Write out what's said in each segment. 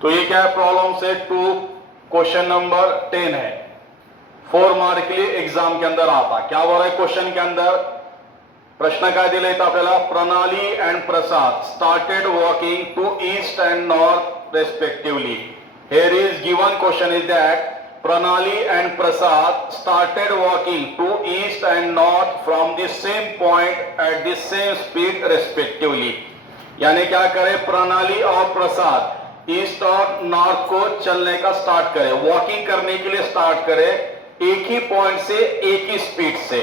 तो ये क्या है, प्रॉब्लम सेट 2 क्वेश्चन नंबर 10 है, 4 मार्क के लिए एग्जाम के अंदर आता। क्या बोल रहा है क्वेश्चन के अंदर, प्रश्न काय दिले इथं आपल्याला, Pranali and Prasad started walking to east and north respectively. Here is given question is that Pranali and Prasad started walking to east and north from the same point at the same speed respectively. यानी क्या करे, प्रणाली और प्रसाद east और north को चलने का start करे, वॉकिंग करने के लिए स्टार्ट करे एक ही पॉइंट से एक ही स्पीड से।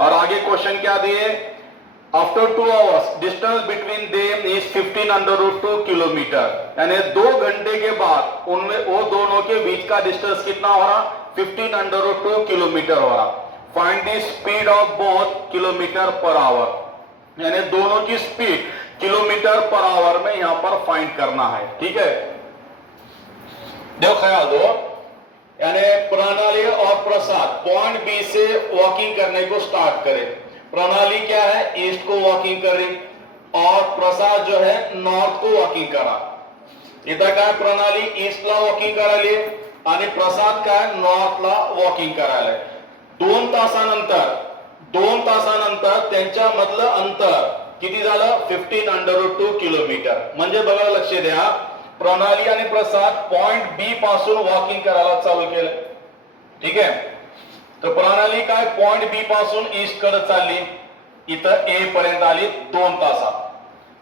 और आगे क्वेश्चन क्या दिए, after 2 hours distance between them is 15√2 kilometre, यानी 2 घंटे के बाद उनमें वो दोनों के बीच का डिस्टेंस कितना हो रहा, 15√2 किलोमीटर हो रहा। Find the speed of both kilometre per our, यानी दोनों की स्पीड किलोमीटर पर आवर में यहां पर फाइंड करना है। ठीक है, देखो ख्याल दो, यानी प्रणाली और प्रसाद पॉइंट बी से वॉकिंग करने को स्टार्ट करें। प्रणाली क्या है, ईस्ट को वॉकिंग कर रही और प्रसाद जो है नॉर्थ को वॉकिंग करा। इथं काय प्रणाली ईस्टला वॉकिंग करायली आणि प्रसाद काय नॉर्थला वॉकिंग करायला। 2 तासानंतर त्यांच्या मधलं अंतर किती झालं, 15√2 किलोमीटर। म्हणजे बघा, लक्ष द्या, प्रणाली आणि प्रसाद पॉइंट बी पासून वॉकिंग करायला चालू केलं। ठीक आहे, तर प्रणाली काय पॉइंट बी पासून ईस्ट कडे चालली, इथं ए पर्यंत आली 2 तासात।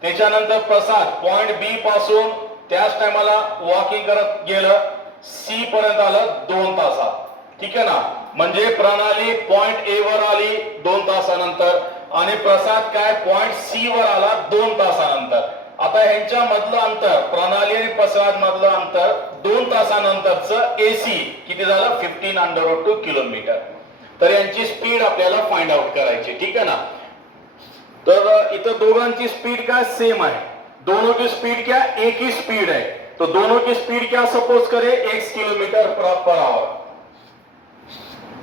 त्याच्यानंतर प्रसाद पॉइंट बी पासून त्याच टायमाला वॉकिंग करत गेलं, सी पर्यंत आलं 2 तासात। ठीक आहे ना, म्हणजे प्रणाली पॉइंट ए वर आली 2 तासानंतर आणि प्रसाद काय पॉइंट सी वर आला 2 तासानंतर। आता ह्यांच्या मधलं अंतर, प्रणाली आणि प्रसाद मधलं अंतर 2 तासानंतरचं एसी किती झालं, 15√2 किलोमीटर। तर यांची स्पीड आपल्याला फाइंड आउट करायची। ठीक आहे ना, तर इथं दोघांची स्पीड काय सेम आहे, दोनों की स्पीड क्या एक ही स्पीड है, तो दोनों की स्पीड क्या सपोज करे x किलोमीटर पर आवर।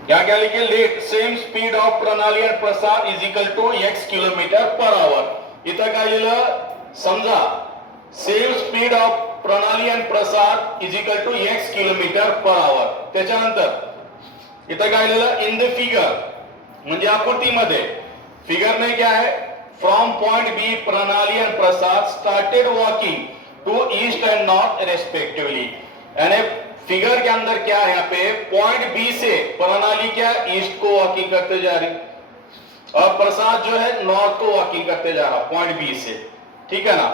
क्या लिखे, let same speed of Pranali and Prasad is equal to x kilometre per hour. इथं काय लिहिलं, समजा same speed of Pranali and Prasad is equal to x kilometre per hour. त्याच्यानंतर इथं काय लिहिलं, इन द फिगर, म्हणजे आकृतीमध्ये फिगर में क्या है, from point B Pranali and Prasad started walking to east and north respectively. यानी फिगर के अंदर क्या है, यहाँ पे पॉइंट बी से प्रणाली क्या ईस्ट को वॉकिंग करते जा रही और प्रसाद जो है नॉर्थ को वॉकिंग करते जा रहा पॉइंट बी से। ठीक है ना,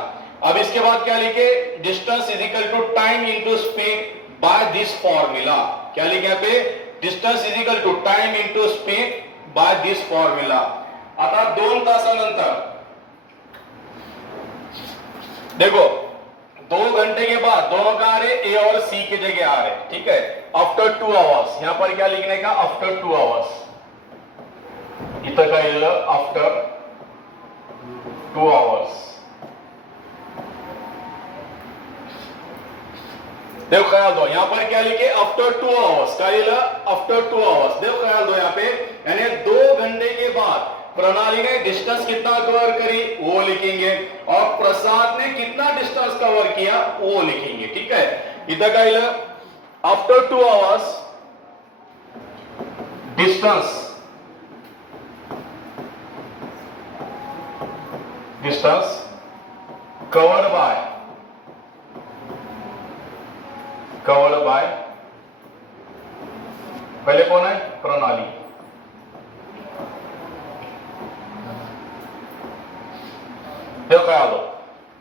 अब इसके बाद क्या लिखे, distance is equal to time into speed by this formula. क्या लिखे यहाँ पे, distance is equal to time into speed by this formula. आता 2 तासानंतर देखो 2 घंटे के बाद दोनों कहां आ रहे, ए और सी की जगह आ रहे। ठीक है, आफ्टर 2 आवर्स, यहां पर क्या लिखने का, आफ्टर 2 आवर्स। इथं काय लिहिलं, आफ्टर 2 आवर्स। देखो ख्याल दो, यहां पर क्या लिखे, आफ्टर 2 आवर्स। क्या लिखा, आफ्टर 2 आवर्स। देखो ख्याल दो यहाँ पे, यानी 2 घंटे के बाद प्रणाली ने डिस्टेंस कितना कवर करी वो लिखेंगे और प्रसाद ने कितना डिस्टेंस कवर किया वो लिखेंगे। ठीक है, इधर का लिखा, after 2 hours distance covered by पहले कौन है, प्रणाली। देखो ख्याल दो,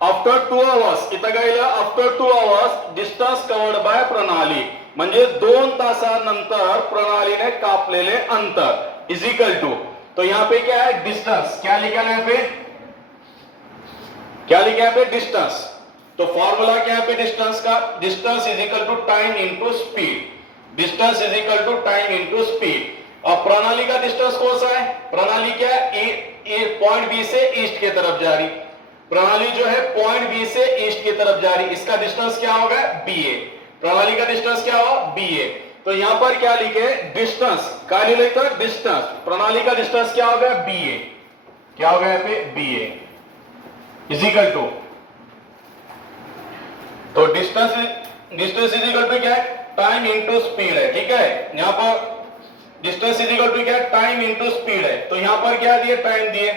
आफ्टर 2 आवर्स, इथं काय लिहिलं, after 2 hours distance covered by प्रणाली, म्हणजे 2 तासानंतर प्रणालीने कापलेले अंतर इज इक्वल टू, तो यहाँ पे क्या है, डिस्टेंस। क्या लिखा है यहाँ पे, क्या लिखा है यहाँ पे, डिस्टेंस। तो फॉर्मूला क्या है पे डिस्टेंस का, distance is equal to time into speed. Distance is equal to time into speed. और प्रणाली का डिस्टेंस कौन सा है, प्रणाली क्या है, पॉइंट बी से ईस्ट की तरफ जा रही, प्रणाली जो है पॉइंट बी से ईस्ट की तरफ जा रही, इसका डिस्टेंस क्या होगा, बी ए। प्रणाली का डिस्टेंस क्या होगा, बी ए। तो यहां पर क्या लिखे, डिस्टेंस क्या लिखा, डिस्टेंस, प्रणाली का डिस्टेंस क्या होगा, बी ए। क्या होगा यहाँ पे, B A is equal to, तो डिस्टेंस इज इक्वल टू क्या है, टाइम इनटू स्पीड है, ठीक है। यहां पर डिस्टेंस इज इक्वल टू क्या है, टाइम इनटू स्पीड है। तो यहां पर क्या दिए, टाइम दिए,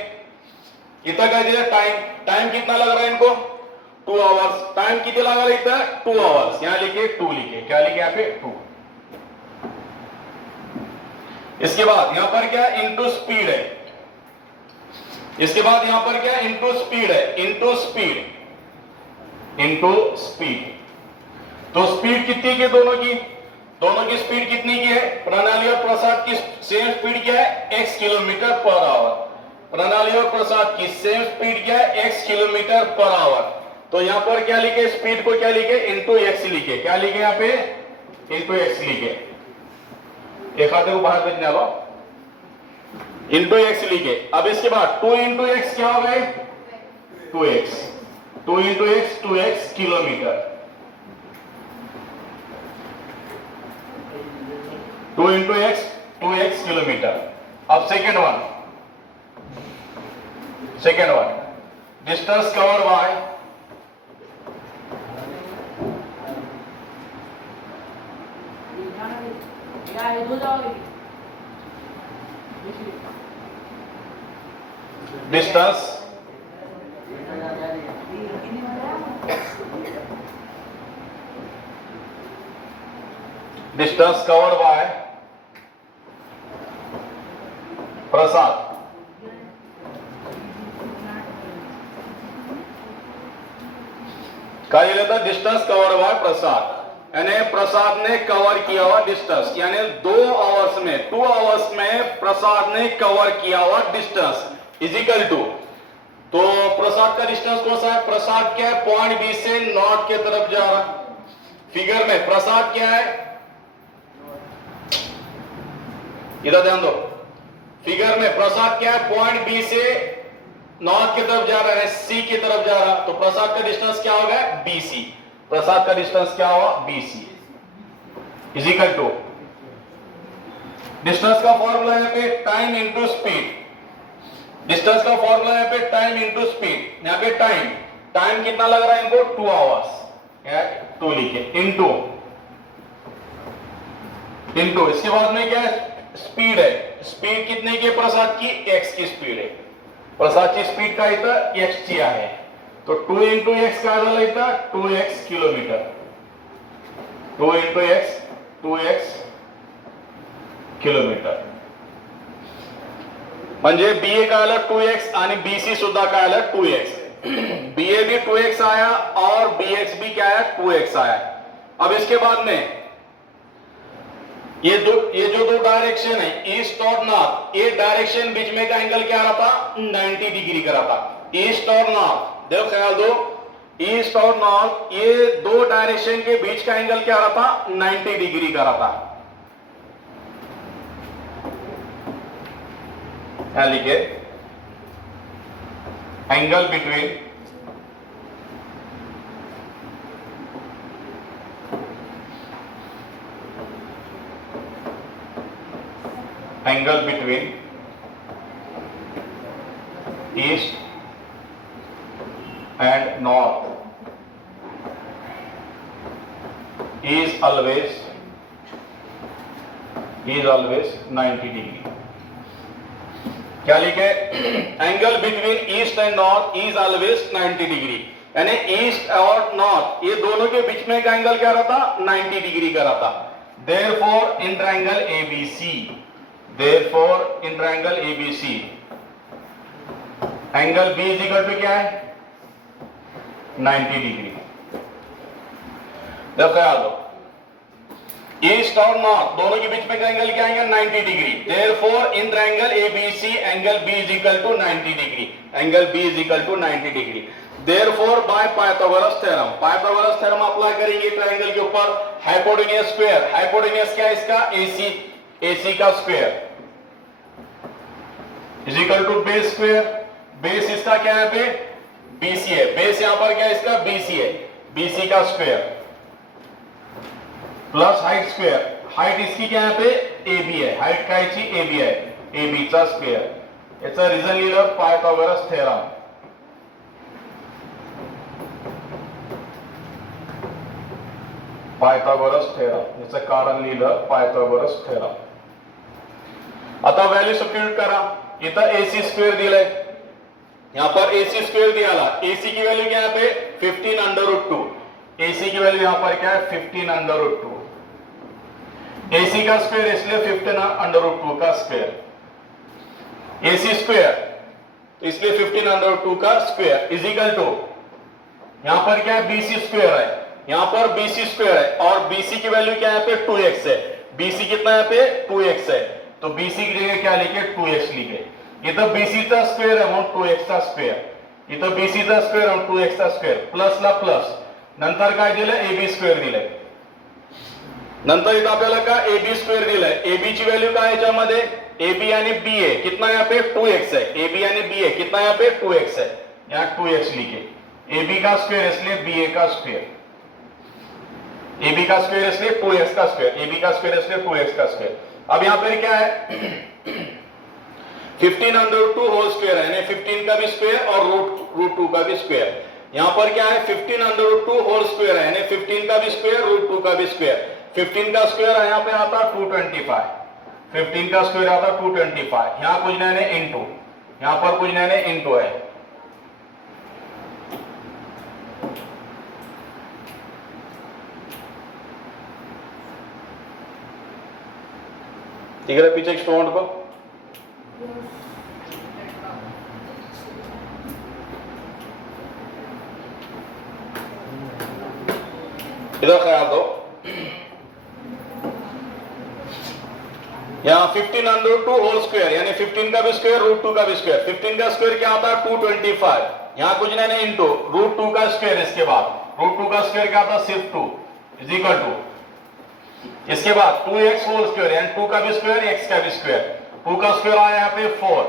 कितना क्या दिया, टाइम कितना लग रहा है इनको, 2 आवर्स। टाइम कितना लगा रहा है, 2 आवर्स। यहां लिखे 2, लिखे क्या, लिखे यहां पे 2। इसके बाद यहां पर क्या, इनटू स्पीड है। इसके बाद यहां पर क्या, इनटू स्पीड है, इनटू स्पीड। तो स्पीड कितनी की, दोनों की स्पीड कितनी की है, प्रणाली और प्रसाद की सेम स्पीड क्या है, x किलोमीटर पर आवर। प्रणाली और प्रसाद की सेम स्पीड क्या है, x किलोमीटर पर आवर। तो यहां पर क्या लिखे, स्पीड को क्या लिखे, इनटू x लिखे, क्या लिखे यहां पे, इनटू x लिखे। एक हाथ को बाहर भेजने लो, इनटू x लिखे। अब इसके बाद 2 इंटू एक्स क्या हो गए, 2x, 2 into x 2x kilometre, 2 into x 2x kilometre. अब second one, distance cover by distance cover by Prasad, क्या ये लेता, डिस्टेंस कवर बाय प्रसाद, यानी प्रसाद ने कवर किया हुआ डिस्टेंस, यानी 2 आवर्स में प्रसाद ने कवर किया हुआ डिस्टेंस इज इक्वल टू। तो प्रसाद का डिस्टेंस कौन सा है, प्रसाद क्या है, पॉइंट बी से नॉर्थ की तरफ जा रहा। फिगर में प्रसाद क्या है, इधर ध्यान दो, फिगर में प्रसाद क्या है, पॉइंट बी से नॉर्थ की तरफ जा रहा है, सी की तरफ जा रहा। तो प्रसाद का डिस्टेंस क्या होगा, बीसी। प्रसाद का डिस्टेंस क्या होगा, BC is equal to, distance का फॉर्मूला है पे टाइम इनटू स्पीड। डिस्टेंस का फॉर्मूला है पे टाइम इनटू स्पीड। यहां पे टाइम कितना लग रहा है इनको, 2 आवर्स, 2 लिखे, इनटू इसके बाद में क्या है, स्पीड है। स्पीड कितने की, प्रसाद की x की स्पीड है, प्रसाद की स्पीड का इतना x किया है। तो 2 इंटू एक्स का झाला इथं 2x kilometre, 2 into x 2x kilometre. म्हणजे बीए का आला 2x आणि बीसी सुद्धा काय आला 2x। बीए भी 2x आया और बीएक्स भी क्या आया 2x आया। अब इसके बाद में ये जो दो डायरेक्शन है ईस्ट और नॉर्थ, ये डायरेक्शन बीच में का एंगल क्या रहा था 90 डिग्री का रहा था। ईस्ट और नॉर्थ, देखो ख्याल दो, ईस्ट और नॉर्थ ये दो डायरेक्शन के बीच का एंगल क्या रहा था 90 डिग्री का रहा था। यहां लिखे angle between east and north is always 90 degree. क्या लिखे, angle between east and north is always 90 degree, यानी ईस्ट और नॉर्थ ये दोनों के बीच में का एंगल क्या रहता 90 डिग्री का रहता। Therefore in triangle ABC angle B is equal to क्या है 90 डिग्री। देखो ख्याल दो, ईस्ट और नॉर्थ दोनों के बीच में का एंगल क्या आएगा 90 degree. Therefore in triangle ABC angle B is equal to 90 degree, angle B is equal to 90 degree. Therefore by Pythagoras theorem apply करेंगे ट्रायंगल के ऊपर। हाइपोटेन्यूज स्क्वायर, हाइपोटेन्यूज क्या है इसका एसी का square is equal to base square. Base इसका क्या है पे बीसी है, बेस यहां पर क्या है इसका बीसी है, बीसी का square plus height square, height इसकी क्या है पे एबी है, हाइट काय ची एबी आहे, एबी चा स्क्वेअर। याचा रिझन लिहिलं पायथागोरस थेरम। पायथागोरस थेरम, याचं कारण लिहिलं पायथागोरस थेरम. आता व्हॅल्यू सबस्टिट्यूट करा. इथं AC स्क्वेअर दिलंय, यहां पर AC स्क्वेअर दिया ला. AC की वैल्यू क्या है पे 15 अंडर रूट 2. AC की वैल्यू यहां पर क्या है 15 अंडर रूट 2. AC का स्क्वायर इसलिए 15 अंडर रूट 2 का स्क्वायर. AC स्क्वायर तो इसलिए 15 अंडर रूट 2 का स्क्वायर इज इक्वल टू, यहां पर क्या है BC स्क्वायर है, यहां पर BC स्क्वायर है और BC की वैल्यू क्या है पे 2x है. BC कितना है पे 2x है, तो BC की जगह क्या लिखे 2x लिखे. इथं BC चा स्क्वेअर आहे म्हणून 2x चा स्क्वेअर. इथं BC चा स्क्वेअर आहे 2x चा स्क्वेअर प्लस ला प्लस. नंतर काय दिलं AB स्क्वेअर दिलंय. नंतर इथं आपल्याला का AB स्क्वेअर दिलंय. AB ची व्हॅल्यू काय याच्यामध्ये AB आणि BA कितना यहाँ पे 2x है. AB आणि BA कितना यहाँ पे 2x है, यहाँ 2x लिखे. AB का स्क्वेअर इसलिए BA का स्क्वेअर. AB का स्क्वेअर इसलिए 2x का स्क्वेअर. AB का स्क्वेअर इसलिए 2x का स्क्वेअर. अब यहाँ पर क्या है 15 अंडर रूट 2 होल स्क्वायर है, यानी 15 का भी स्क्वायर और रूट 2 का भी स्क्वायर. यहां पर क्या है 15 अंडर रूट 2 होल स्क्वायर है, यानी 15 का भी स्क्वायर रूट 2 का भी स्क्वायर. 15 का स्क्वायर यहां पे आता 225. 15 का स्क्वायर आता 225. यहां कुछ नहीं है इनटू, यहां पर कुछ नहीं है इनटू है. ठीक है, पीछे स्टूडेंट को इधर ख्याल दो. यहाँ 15 अंडर रूट 2 होल स्क्वायर यानी 15 का भी स्क्वायर रूट 2 का भी स्क्वायर. 15 का स्क्वायर क्या आता है 225. यहाँ कुछ नहीं इनटू रूट 2 का स्क्वायर. इसके बाद रूट 2 का स्क्वायर क्या आता है सिर्फ 2 इज इक्वल टू. इसके बाद 2x होल स्क्वायर यानी 2 का भी स्क्वायर x का भी स्क्वायर. 2 का स्क्वायर आया यहाँ पे 4.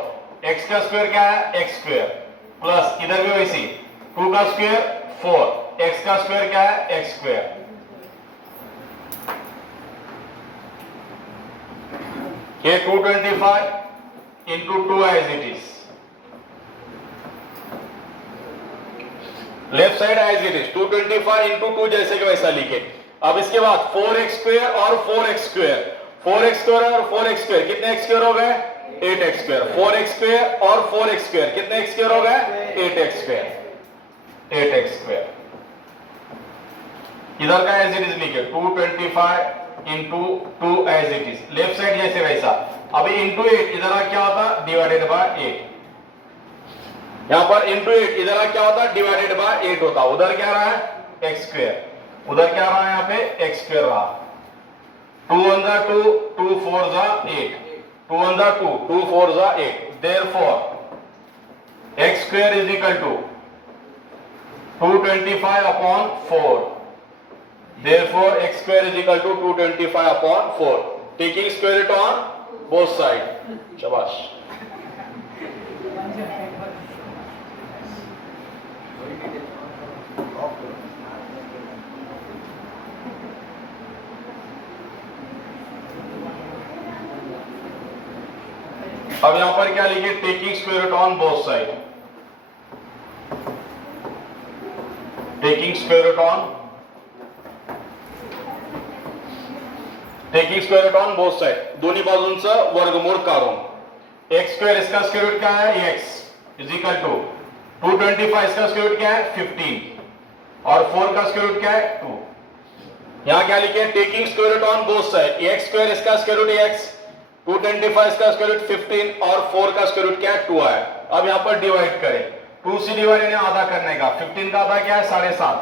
x का स्क्वायर क्या है x स्क्वायर प्लस इधर भी वैसी 2 का स्क्वायर 4. x का स्क्वायर क्या है x स्क्वायर. ये 225 into 2 as it is. Left side as it is 225 into 2 जैसे कि वैसा लिखे. अब इसके बाद 4x स्क्वायर और 4x स्क्वायर. 4x स्क्वायर और 4x स्क्वायर कितने x स्क्वायर हो गए 8x स्क्वायर. 4x स्क्वायर और 4x स्क्वायर कितने x स्क्वायर हो गए 8x स्क्वायर. 8x स्क्वायर इधर का एज इट इज लिखे 225 into 2 as it is. Left side जैसे वैसा. अभी इंटू 8 इधर क्या होता डिवाइडेड बाय 8. यहां पर इंटू 8 इधर क्या होता डिवाइडेड बाय 8 होता. उधर क्या रहा है x स्क्वायर, उधर क्या रहा है यहाँ पे x स्क्वायर रहा. 2 1 जा 2, 2 4 जा 8, 2 1 जा 2, 2 4 जा 8. Therefore x square is equal to 225 upon 4. Therefore x square is equal to 225 upon 4. Taking square root on both sides. शाबाश. अब यहां पर क्या लिखे taking square root on both side. Taking square root on on both side. दोन्ही बाजूंचं वर्गमूळ काढून. एक्स स्क्वायर इसका स्क्वायर रूट क्या है x इज इक्वल टू 225 इसका स्क्वायर रूट क्या है 15 और 4 का स्क्वायर रूट क्या है 2. यहां क्या लिखे taking square root on both side. X square इसका स्क्वायर रूट x, 225 का स्क्वायर रूट 15 और 4 का स्क्वायर रूट क्या है 2 है. अब यहां पर डिवाइड करें. 2 से डिवाइड यानी आधा करने का. 15 का आधा क्या है 7.5.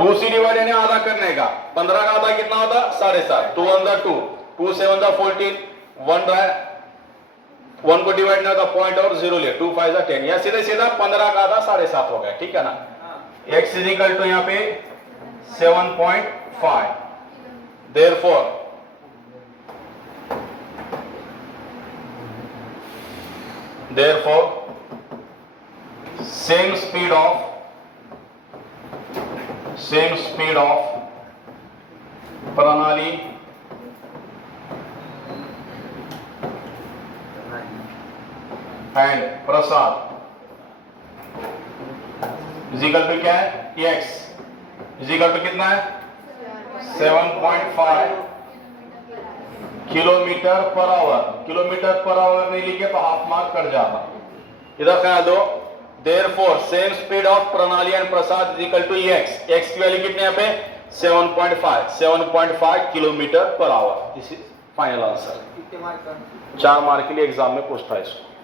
2 से डिवाइड यानी आधा करने का. 15 का आधा कितना होता 7.5. 2 1 जा 2, 2 7 जा 14, 1 रहा 1 को डिवाइड नहीं होता पॉइंट और 0 ले 2 5 जा 10. या सीधे सीधा 15 का आधा 7.5 हो गया. ठीक है ना. x इज इक्वल टू यहाँ पे 7.5. Therefore same speed of Pranali and Prasad is equal to क्या है x. इजिकल टू कितना है 7.5 kilometre per our. Kilometre per our नहीं लिखे तो हाफ मार्क कट जाता। इधर ख्याल दो, therefore same speed of Pranali and Prasad is equal to x. X की वैल्यू कितने यहाँ पे 7.5 kilometre per hour. This is final answer. 4 mark के लिए एग्जाम में पूछता है इसको।